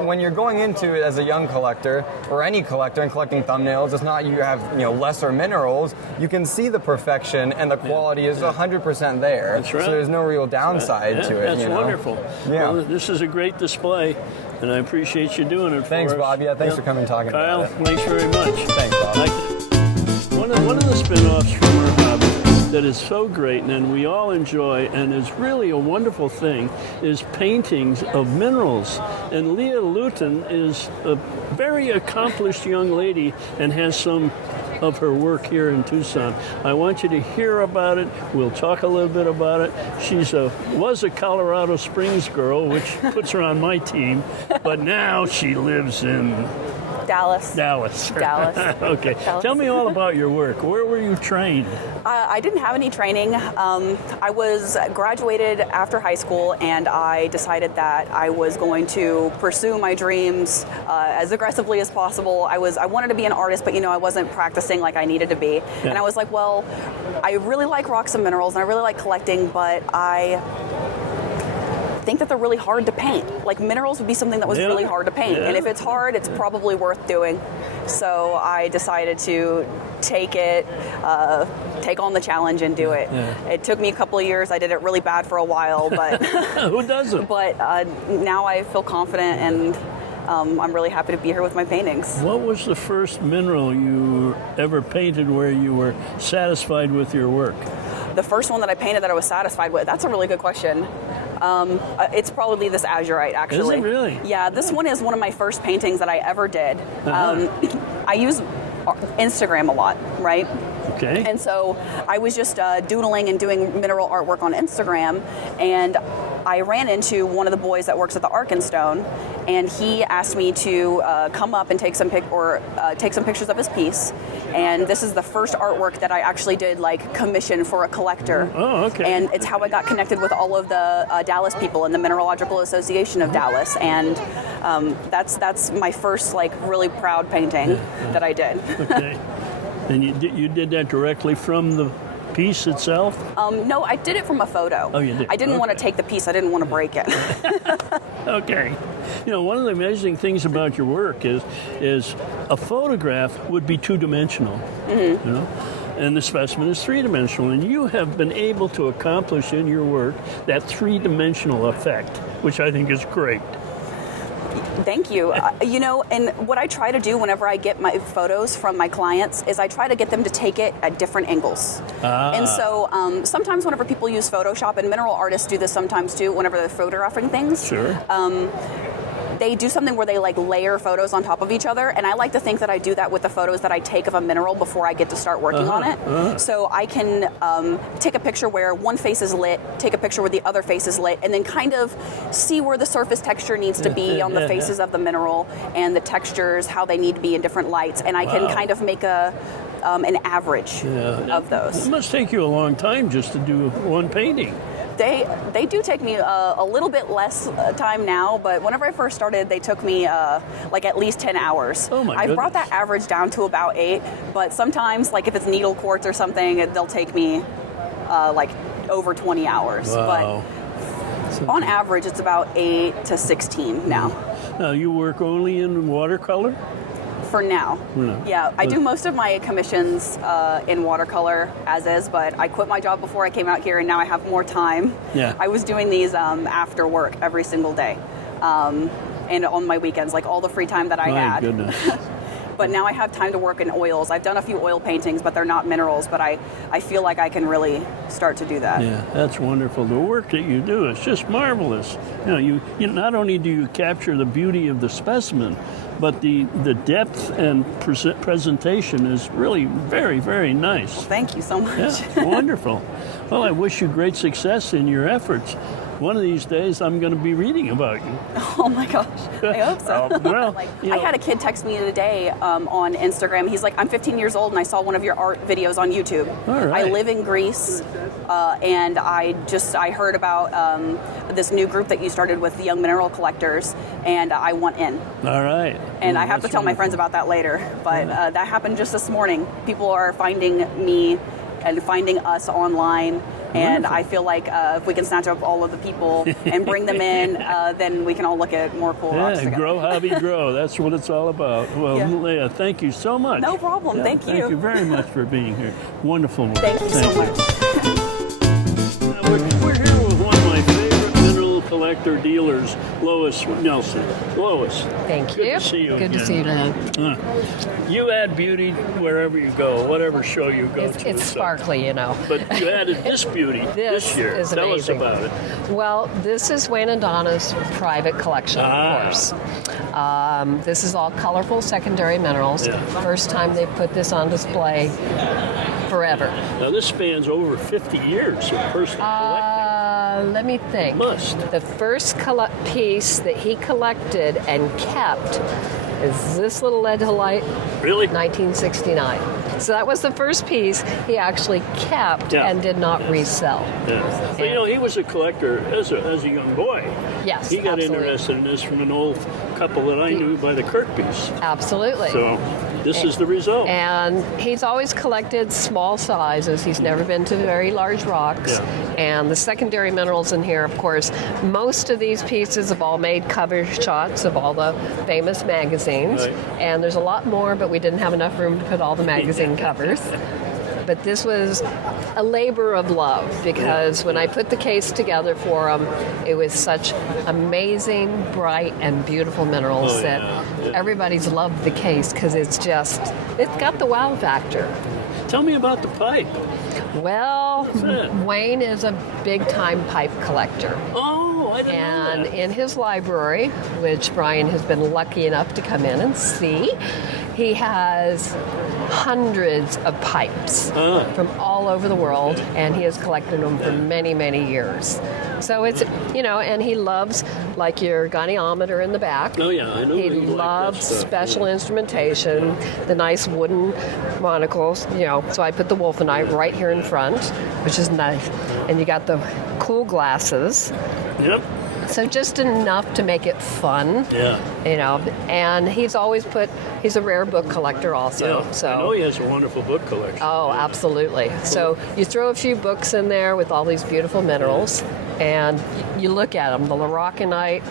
when you're going into it as a young collector or any collector and collecting thumbnails, it's not you have, lesser minerals. You can see the perfection and the quality is 100% there. That's right. So there's no real downside to it. That's wonderful. Yeah. Well, this is a great display, and I appreciate you doing it for us. Thanks, Bob. Yeah, thanks for coming and talking Kyle, about it. thanks very much. Thanks, Bob. One of the spin-offs from our hobby that is so great and we all enjoy and is really a wonderful thing is paintings of minerals. And Leah Leuten is a very accomplished young lady and has some of her work here in Tucson. I want you to hear about it. We'll talk a little bit about it. She's was a Colorado Springs girl, which puts her on my team, but now she lives in Dallas. Okay. Dallas. Tell me all about your work. Where were you trained? I didn't have any training. I was graduated after high school, and I decided that I was going to pursue my dreams as aggressively as possible. I wanted to be an artist, but I wasn't practicing like I needed to be. Yeah. And I was like, well, I really like rocks and minerals, and I really like collecting, but I think that they're really hard to paint. Like minerals would be something that was really hard to paint. And if it's hard, it's probably worth doing. So I decided to take on the challenge and do it. Yeah. It took me a couple of years. I did it really bad for a while, but who doesn't? But now I feel confident and I'm really happy to be here with my paintings. What was the first mineral you ever painted where you were satisfied with your work? The first one that I painted that I was satisfied with, that's a really good question. It's probably this azurite, actually. Is it really? Yeah, this one is one of my first paintings that I ever did. I use Instagram a lot, right? Okay. And so I was just doodling and doing mineral artwork on Instagram, and I ran into one of the boys that works at the Arkenstone, and he asked me to come up and take some pictures of his piece. And this is the first artwork that I actually did like commission for a collector. Oh, okay. And it's how I got connected with all of the Dallas people in the Mineralogical Association of Dallas, and that's my first like really proud painting that I did. Okay. And you did that directly from the piece itself? No, I did it from a photo. Oh, you did? I didn't want to take the piece. I didn't want to break it. Okay. You know, one of the amazing things about your work is a photograph would be two-dimensional, you know, and the specimen is three-dimensional, and you have been able to accomplish in your work that three-dimensional effect, which I think is great. Thank you. You know, and what I try to do whenever I get my photos from my clients is I try to get them to take it at different angles. And so sometimes whenever people use Photoshop, and mineral artists do this sometimes too, whenever they're photographing things, Sure. They do something where they like layer photos on top of each other, and I like to think that I do that with the photos that I take of a mineral before I get to start working on it. So I can take a picture where one face is lit, take a picture where the other face is lit, and then kind of see where the surface texture needs to be on the faces of the mineral, and the textures, how they need to be in different lights, and I can kind of make an average of those. It must take you a long time just to do one painting. They do take me a little bit less time now, but whenever I first started, they took me like at least 10 hours. Oh my I've brought that average down to about 8, but sometimes, like if it's needle quartz or something, they'll take me like over 20 hours. Wow. But on average, it's about 8 to 16 now. Now, you work only in watercolor? For now. Yeah, I do most of my commissions in watercolor as is, but I quit my job before I came out here, and now I have more time. Yeah. I was doing these after work every single day, and on my weekends, like all the free time that I had. My goodness. But now I have time to work in oils. I've done a few oil paintings, but they're not minerals, but I feel like I can really start to do that. Yeah, that's wonderful. The work that you do is just marvelous. You know, you not only do you capture the beauty of the specimen, but the depth and presentation is really very, very nice. Thank you so much. Yeah, wonderful. Well, I wish you great success in your efforts. One of these days, I'm going to be reading about you. Oh my gosh, I hope so. Well, I had a kid text me today on Instagram. He's like, I'm 15 years old and I saw one of your art videos on YouTube. All right. I live in Greece, and I heard about this new group that you started with the young mineral collectors, and I want in. All right. And I have to tell my friends about that later, but that happened just this morning. People are finding me and finding us online. And Wonderful. I feel like if we can snatch up all of the people and bring them in, then we can all look at more cool rocks together. Grow, hobby, grow. That's what it's all about. Well, Leah, thank you so much. No problem. Thank you. Thank you very much for being here. Wonderful work. Thank you so much. We're here with one of my favorite mineral collector dealers, Lois Nelson. Lois. Thank you. Good to see you Good again. to see you, Alain. You add beauty wherever you go, whatever show you go to. It's so. sparkly, you know. But you added this beauty this year. Is Tell amazing. us about it. Well, this is Wayne and Donna's private collection, of course. This is all colorful secondary minerals. Yeah. First time they put this on display forever. Now, this spans over 50 years of personal collecting. Let me think. Must. The first piece that he collected and kept is this little Leadolite, Really? 1969. So that was the first piece he actually kept and did not resell. Yeah. But, you know, he was a collector as a young boy. Yes, He got absolutely. interested in this from an old couple that I knew by the Kirkbys. Absolutely. So this is the result. And he's always collected small sizes. He's never been to very large rocks. Yeah. And the secondary minerals in here, of course, most of these pieces have all made cover shots of all the famous magazines. Right. And there's a lot more, but we didn't have enough room to put all the magazine covers. but this was a labor of love because when I put the case together for them, it was such amazing, bright, and beautiful minerals that everybody's loved the case because it's got the wow factor. Tell me about the pipe. Well, Wayne is a big-time pipe collector. Oh, I didn't know And that. in his library, which Brian has been lucky enough to come in and see, he has hundreds of pipes from all over the world, and he has collected them for many, many years. So it's, and he loves, like your goniometer in the back. Oh, yeah, I know. He you like that loves stuff. special instrumentation, the nice wooden monocles, so I put the Wulfenite right here in front, which is nice. And you got the cool glasses. Yep. So just enough to make it fun. Yeah. And he's a rare book collector also. Yeah. So I know he has a wonderful book collection. Oh, absolutely. So you throw a few books in there with all these beautiful minerals, and you look at them. The Rhodochrosite,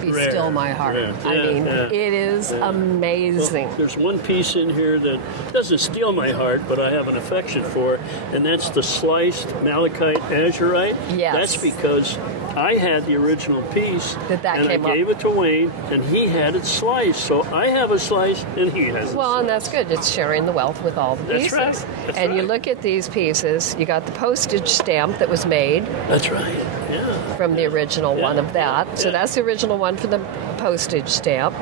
be Rare. still my heart. Rare. I mean, it is amazing. Well, there's one piece in here that doesn't steal my heart, but I have an affection for, and that's the sliced malachite azurite. Yes. That's because I had the original piece, That and came I up. gave it to Wayne, and he had it sliced. So I have a slice, and he has a Well, slice. and that's good. It's sharing the wealth with all the That's pieces. right. That's and you right. look at these pieces, you got the postage stamp that was made That's right. Yeah. from the original one of that. So Yeah. that's the original one for the postage stamp.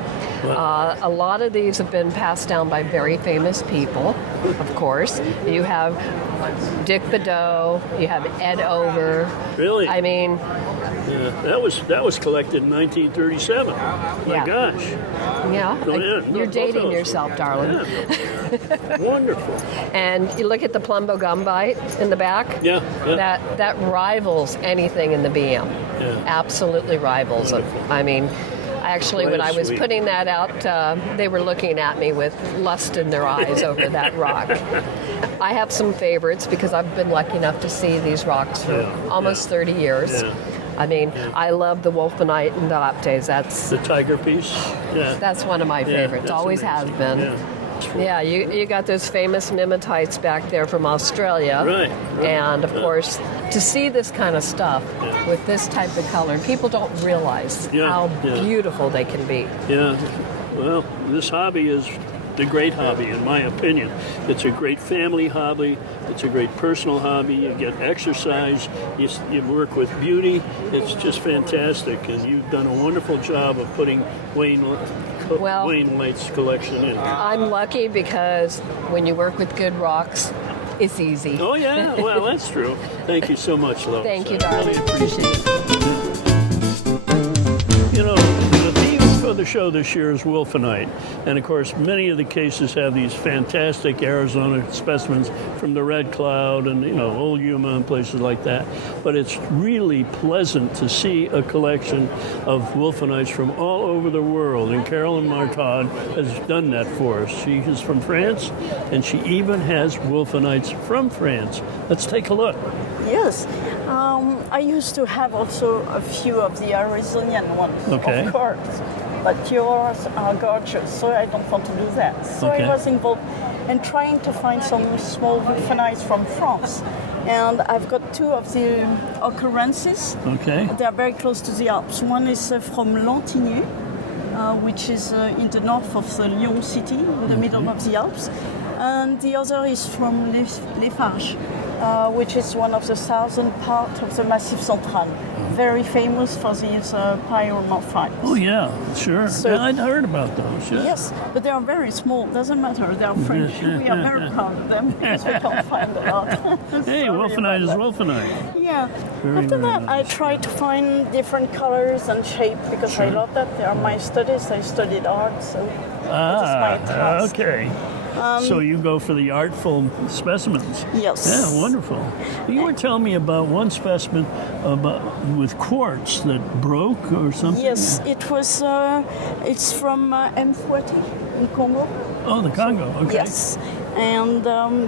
A lot of these have been passed down by very famous people, of course. You have Dick Bedeau, you have Ed Over. Really? I mean, Yeah. That was collected in 1937. My Yeah. gosh. yeah, Oh, yeah. No, you're both dating those. yourself, darling. Yeah. Wonderful. And you look at the Plumbo Gumbite in the back. Yeah. Yeah. That rivals anything in the BM. Yeah. Absolutely rivals it. Wonderful. I mean, actually, when I was Sweet. putting that out, they were looking at me with lust in their eyes over that rock. I have some favorites because I've been lucky enough to see these rocks for almost 30 years. Yeah. I mean, I love the Wulfenite and the Optes. The tiger piece. Yeah. That's one of my favorites. that's Always has amazing. been. Yeah, you got those famous mimetites back there from Australia. Right. And of course, to see this kind of stuff with this type of color, people don't realize how beautiful they can be. Yeah. Well, this hobby is the great hobby, in my opinion. It's a great family hobby. It's a great personal hobby. You get exercise. You work with beauty. It's just fantastic. And you've done a wonderful job of putting Wayne White's collection in. I'm lucky because when you work with good rocks, it's easy. Oh, yeah. Well, that's true. Thank you so much, Lois. Thank you, I darling. really appreciate it. The theme for the show this year is Wulfenite. And, of course, many of the cases have these fantastic Arizona specimens from the Red Cloud and, Old Yuma and places like that. But it's really pleasant to see a collection of Wulfenites from all over the world. And Carolyn Markov has done that for us. She is from France, and she even has Wulfenites from France. Let's take a look. Yes. I used to have also a few of the Arizonian ones, Okay. of course. But yours are gorgeous, so I don't want to do that. So Okay. I was involved in trying to find some small Wulfenites from France. And I've got two of the occurrences. Okay. They are very close to the Alps. One is from Lantigny, which is in the north of the Lyon city, in the middle of the Alps. And the other is from Les Farges, which is one of the southern part of the Massif Central. Very famous for these pyromorphites. Oh, yeah, sure. So- Yeah, I'd heard about those. Yeah. Yes, but they are very small. Doesn't matter. They are French. We are very proud of them because we can't find a lot. Hey, Sorry Wulfenite is about that. Wulfenite. Yeah. Very, After very that, I nice. try to find different colors and shape because I love that. They are my studies. I studied art, so that is my task. Okay. So you go for the artful specimens. Yes. Yeah, wonderful. You were telling me about one specimen with quartz that broke or something. Yes, it was. It's from M40 in Congo. Oh, the Congo. Okay. Yes, and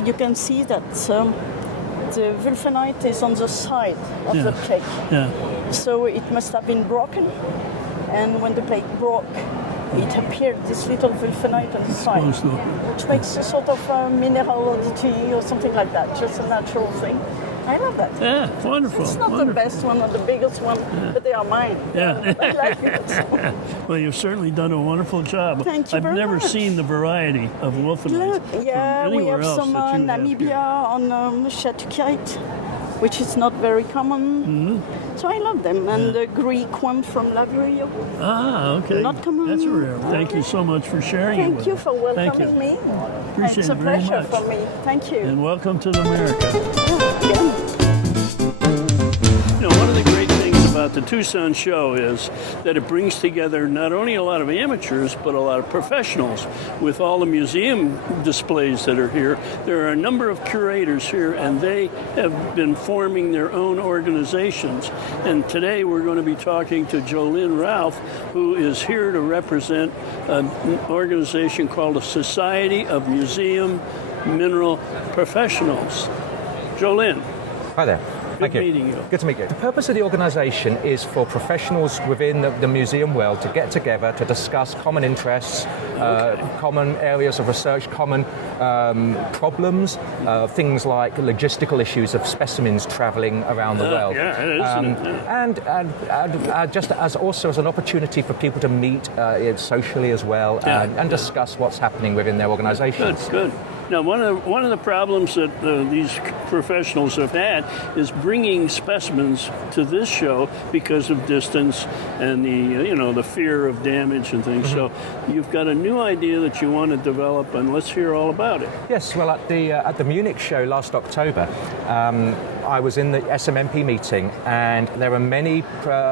you can see that the Wulfenite is on the side of the plate. Yeah. So it must have been broken, and when the plate broke, it appeared this little Wulfenite on the side, which makes a sort of mineral oddity or something like that, just a natural thing. I love that. Yeah, wonderful. It's not wonderful. the best one or the biggest one, but they are mine. Yeah. I like it. Well, you've certainly done a wonderful job. Thank you I've very never much. seen the variety of Wulfenite Yeah, from we anywhere have else some that you have Namibia here. on Chatukite, which is not very common. Mm-hmm. So I love them. And the Greek one from Lavrio. Ah, okay. Not common. That's rare. Thank you so much for sharing it Thank with you us. for Thank welcoming you. me. Appreciate It's a it very pleasure much. for me. Thank you. And welcome to America. Yeah. You know, one of the great things about the Tucson Show is that it brings together not only a lot of amateurs, but a lot of professionals. With all the museum displays that are here, there are a number of curators here, and they have been forming their own organizations. And today we're going to be talking to Jolyon Ralph, who is here to represent an organization called the Society of Museum Mineral Professionals. Jolyon. Hi there. Thank you. Good meeting you. Good to meet you. The purpose of the organisation is for professionals within the museum world to get together to discuss common interests, common areas of research, common problems, things like logistical issues of specimens travelling around the world. Yeah, it is. And just as also as an opportunity for people to meet socially as well and discuss what's happening within their organisations. Good. Now, one of the problems that these professionals have had is bringing specimens to this show because of distance and the fear of damage and things. So you've got a new idea that you want to develop, and let's hear all about it. Yes, well, at the Munich show last October, I was in the SMMP meeting, and there were many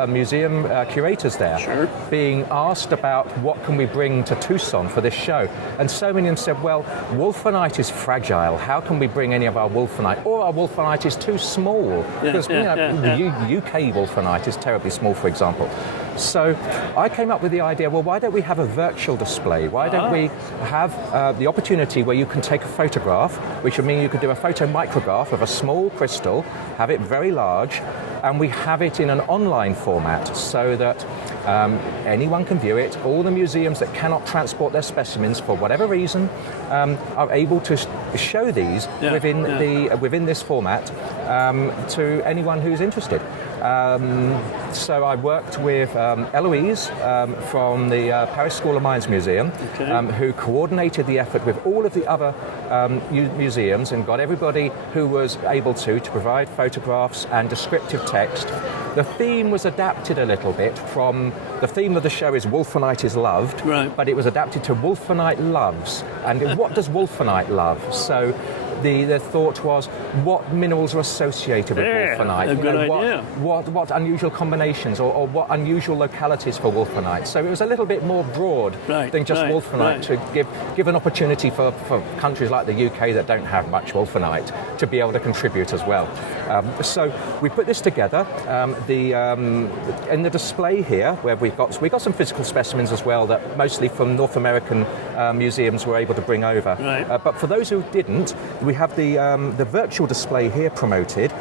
museum curators there being asked about what can we bring to Tucson for this show. And so many of them said, well, Wulfenite is fragile. How can we bring any of our Wulfenite? Or our Wulfenite is too small. Because the UK Wulfenite is terribly small, for example. So I came up with the idea, well, why don't we have a virtual display? Why don't we have the opportunity where you can take a photograph, which would mean you could do a photomicrograph of a small crystal, have it very large, and we have it in an online format so that anyone can view it. All the museums that cannot transport their specimens for whatever reason are able to show these within this format to anyone who's interested. So I worked with Eloise from the Paris School of Mines Museum, who coordinated the effort with all of the other museums and got everybody who was able to provide photographs and descriptive text. The theme was adapted a little bit from, the theme of the show is Wulfenite is loved, but it was adapted to Wulfenite loves. And what does Wulfenite love? So the thought was, what minerals are associated with Wulfenite? A good idea. What unusual combinations or what unusual localities for Wulfenite? So it was a little bit more broad than just Wulfenite to give an opportunity for countries like the UK that don't have much Wulfenite to be able to contribute as well. So we put this together. In the display here, where we got some physical specimens as well that mostly from North American museums were able to bring over. But for those who didn't, we have the virtual display here promoted,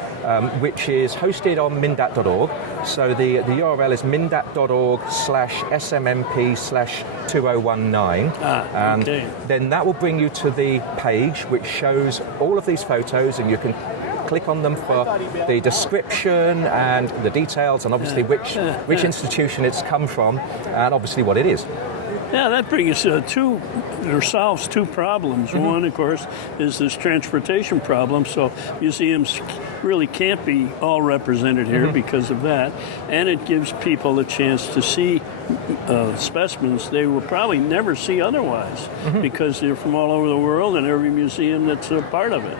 which is hosted on mindat.org. So the URL is mindat.org/SMMP/2019. Then that will bring you to the page which shows all of these photos, and you can click on them for the description and the details, and obviously which institution it's come from, and obviously what it is. Yeah, that brings solves two problems. One, of course, is this transportation problem, so museums really can't be all represented here because of that, and it gives people a chance to see specimens they will probably never see otherwise because they're from all over the world and every museum that's a part of it.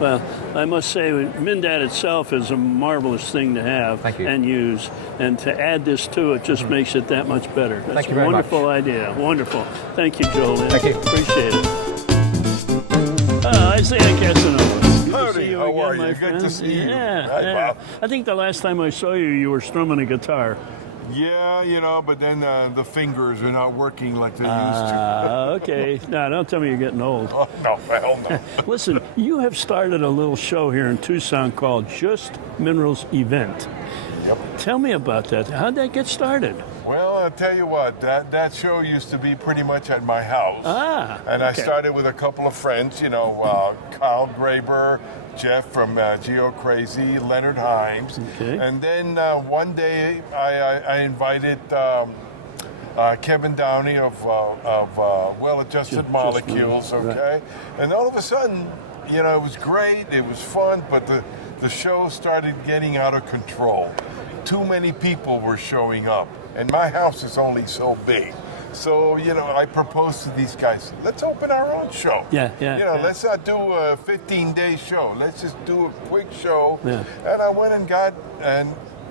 Well, I must say, Mindat itself is a marvelous thing to have and use, and to add this to it just makes it that much better. That's a wonderful idea. Wonderful. Thank you, Joel. Thank you. Appreciate it. Isaias Casanova. Howdy, how are you? Good to see you. Yeah. I think the last time I saw you, you were strumming a guitar. Yeah, but then the fingers are not working like they used to. Okay. Now, don't tell me you're getting old. Oh, no, hell no. Listen, you have started a little show here in Tucson called Just Minerals Event. Yep. Tell me about that. How'd that get started? Well, I'll tell you what, that show used to be pretty much at my house. And I started with a couple of friends, Kyle Graber, Jeff from Geo Crazy, Leonard Himes. Okay. And then one day I invited Kevin Downey of Well-Adjusted Molecules, okay? And all of a sudden, it was great, it was fun, but the show started getting out of control. Too many people were showing up, and my house is only so big. So, I proposed to these guys, let's open our own show. Let's not do a 15-day show. Let's just do a quick show. Yeah. And I went and got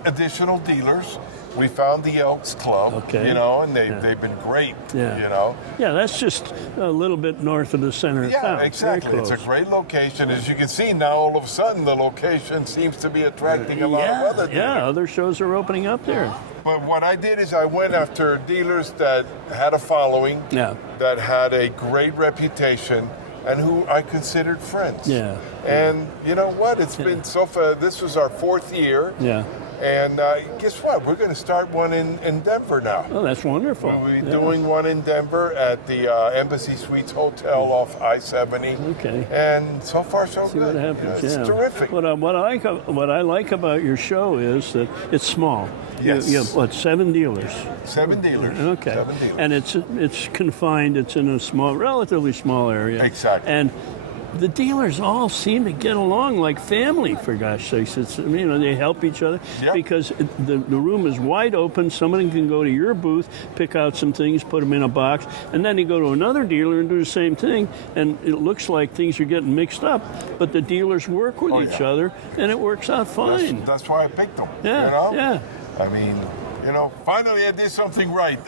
additional dealers. We found the Elks Club, and they've been great, Yeah, that's just a little bit north of the center of town. Yeah, exactly. It's a great location. As you can see now, all of a sudden, the location seems to be attracting a lot of other dealers. Yeah, other shows are opening up there. But what I did is I went after dealers that had a following, that had a great reputation, and who I considered friends. Yeah. And you know what? It's been so far. This was our 4th year. Yeah. And guess what? We're going to start one in Denver now. Oh, that's wonderful. We'll be doing one in Denver at the Embassy Suites Hotel off I-70. Okay. And so far, so See good. what happens. It's terrific. What I like about your show is that it's small. Yes. You have, 7 dealers? 7 dealers. Okay. 7 dealers. And it's confined. It's in a relatively small area. Exactly. And the dealers all seem to get along like family, for gosh sakes. They help each other because the room is wide open. Somebody can go to your booth, pick out some things, put them in a box, and then you go to another dealer and do the same thing. And it looks like things are getting mixed up, but the dealers work with each other, and it works out fine. That's why I picked them. Yeah. I mean, finally I did something right.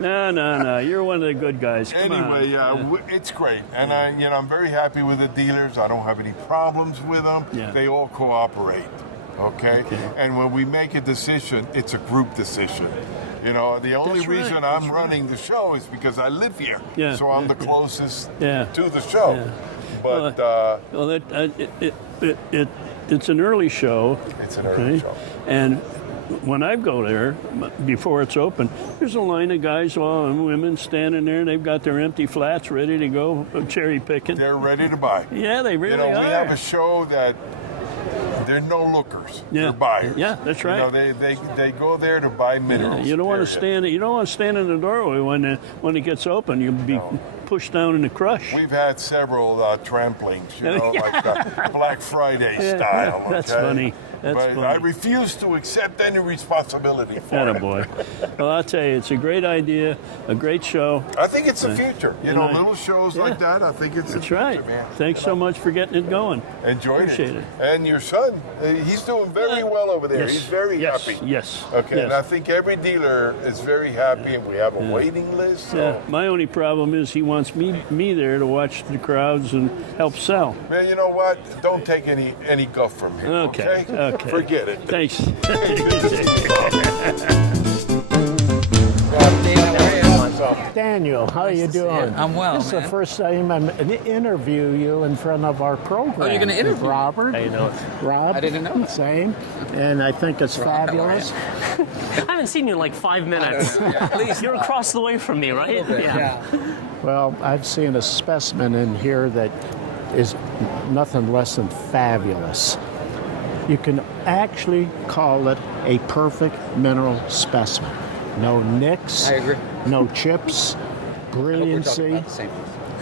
No. You're one of the good guys. Come on. It's great, and I'm very happy with the dealers. I don't have any problems with them. Yeah. They all cooperate. Okay? And when we make a decision, it's a group decision. The only reason I'm running the show is because I live here. Yeah. So I'm the closest Yeah. to the show. Yeah. But it's an early show. It's an early show. And when I go there, before it's open, there's a line of guys and women standing there, and they've got their empty flats ready to go cherry picking. They're ready to buy. Yeah, they really are. We have a show that they're no lookers. They're buyers. Yeah, that's right. They go there to buy minerals. You don't want to stand. You don't want to stand in the doorway when it gets open. You'll be pushed down in the crush. We've had several tramplings, like Black Friday style. Okay? That's funny. That's but funny. I refuse to accept any responsibility for it. Attaboy. Well, I'll tell you, it's a great idea, a great show. I think it's the future. Little shows like that, I think it's the future, right. man. Thanks so much for getting it going. Appreciate it. And your son, he's doing very well over there. Yes. He's very happy. Yes. Okay, Yes. and I think every dealer is very happy, and we have a waiting list. So. Yeah. My only problem is he wants me there to watch the crowds and help sell. Man, you know what? Don't take any guff from him. Okay. Forget it. Thanks. Daniel, how are you doing? I'm well, This is the first time I'm going to interview you in front of our program. Oh, you're going to interview Robert. How you know? Rob. I didn't know that. Same. And I think it's fabulous. I haven't seen you in like 5 minutes. Please. You're across the way from me, right? Yeah. Well, I've seen a specimen in here that is nothing less than fabulous. You can actually call it a perfect mineral specimen. No nicks, I agree. no chips, brilliancy, About the same.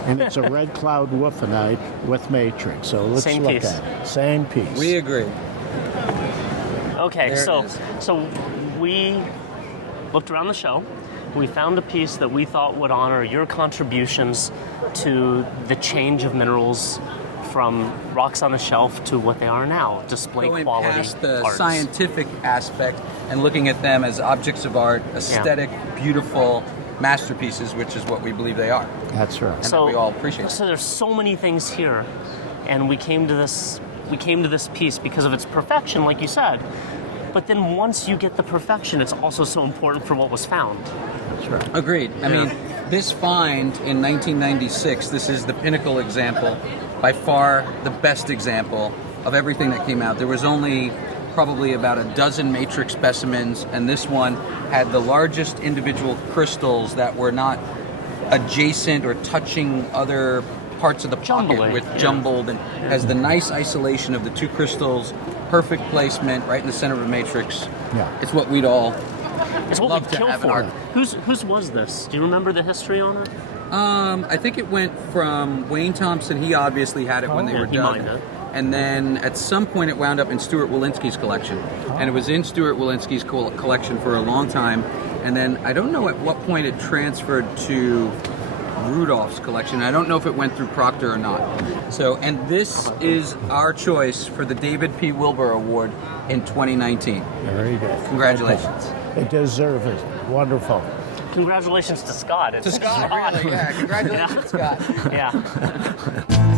and it's a red Cloud Wulfenite with matrix. So let's Same look piece. at it. Same piece. We agree. Okay, There it so is. we looked around the show. We found a piece that we thought would honor your contributions to the change of minerals from rocks on a shelf to what they are now, display Going quality past the arts. scientific aspect and looking at them as objects of art, aesthetic, beautiful masterpieces, which is what we believe they are. That's right. And that we all appreciate. So there's so many things here, and we came to this piece because of its perfection, like you said. But then once you get the perfection, it's also so important for what was found. That's right. Agreed. I mean, this find in 1996, this is the pinnacle example, by far the best example of everything that came out. There was only probably about a dozen matrix specimens, and this one had the largest individual crystals that were not adjacent or touching other parts of the pocket with jumbled, and has the nice isolation of the two crystals, perfect placement right in the center of the matrix. Yeah. It's what we'd all It's what love we'd to kill have in for. our... Whose was this? Do you remember the history on it? I think it went from Wayne Thompson. He obviously had it when they were he dug. might have. And then at some point it wound up in Stuart Walensky's collection. And it was in Stuart Walensky's collection for a long time. And then I don't know at what point it transferred to Rudolph's collection. I don't know if it went through Proctor or not. So, and this is our choice for the David P. Wilbur Award in 2019. Very good. Congratulations. They deserve it. Wonderful. Congratulations to Scott. To Scott, really, yeah. Congratulations, Scott. Yeah.